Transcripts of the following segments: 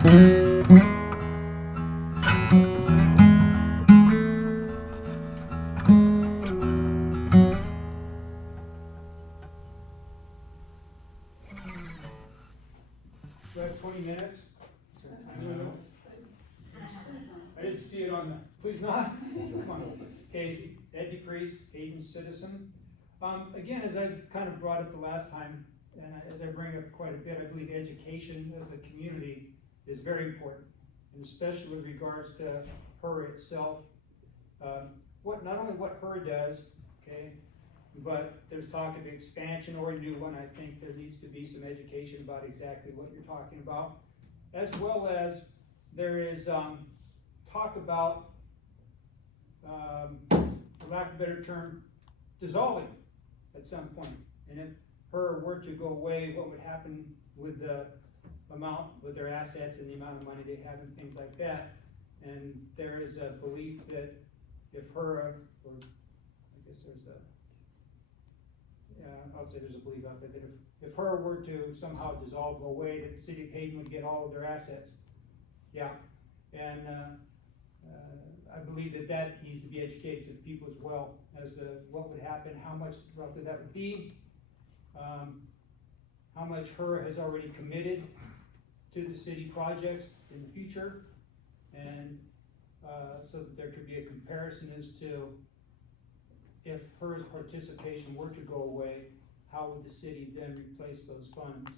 Do I have 20 minutes? No. I didn't see it on the, please not? Come on. Okay, DePriest, Hayden citizen. Again, as I kind of brought up the last time, and as I bring up quite a bit, I believe education of the community is very important, and especially with regards to HURA itself. Not only what HURA does, okay, but there's talk of expansion or renewal, and I think there needs to be some education about exactly what you're talking about, as well as there is talk about, for lack of a better term, dissolving at some point. And if HURA were to go away, what would happen with the amount, with their assets and the amount of money they have and things like that. And there is a belief that if HURA, or I guess there's a, I'll say there's a belief out there that if HURA were to somehow dissolve, go away, that the city of Hayden would get all of their assets. Yeah, and I believe that that needs to be educated to the people as well, as to what would happen, how much roughly that would be, how much HURA has already committed to the city projects in the future, and so that there could be a comparison as to if HURA's participation were to go away, how would the city then replace those funds?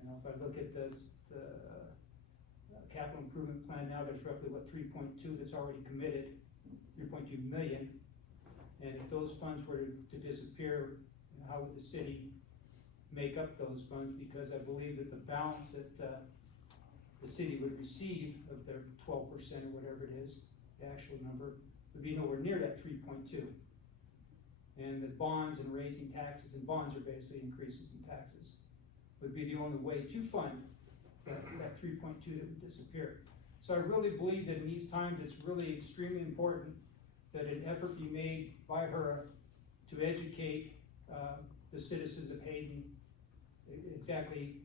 You know, if I look at this, the capital improvement plan now, there's roughly what 3.2 that's already committed, 3.2 million. And if those funds were to disappear, you know, how would the city make up those funds? Because I believe that the balance that the city would receive of their 12% or whatever it is, the actual number, would be nowhere near that 3.2. And the bonds and raising taxes, and bonds are basically increases in taxes, would be the only way to fund that 3.2 that would disappear. So I really believe that in these times it's really extremely important that an effort be made by HURA to educate the citizens of Hayden exactly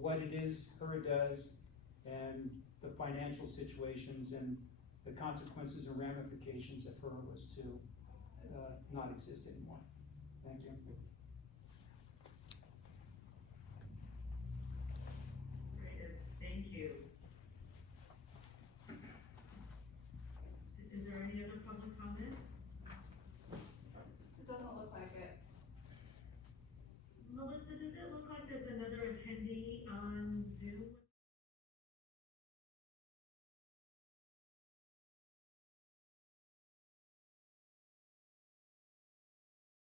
what it is HURA does and the financial situations and the consequences and ramifications if HURA was to not exist anymore. Thank you.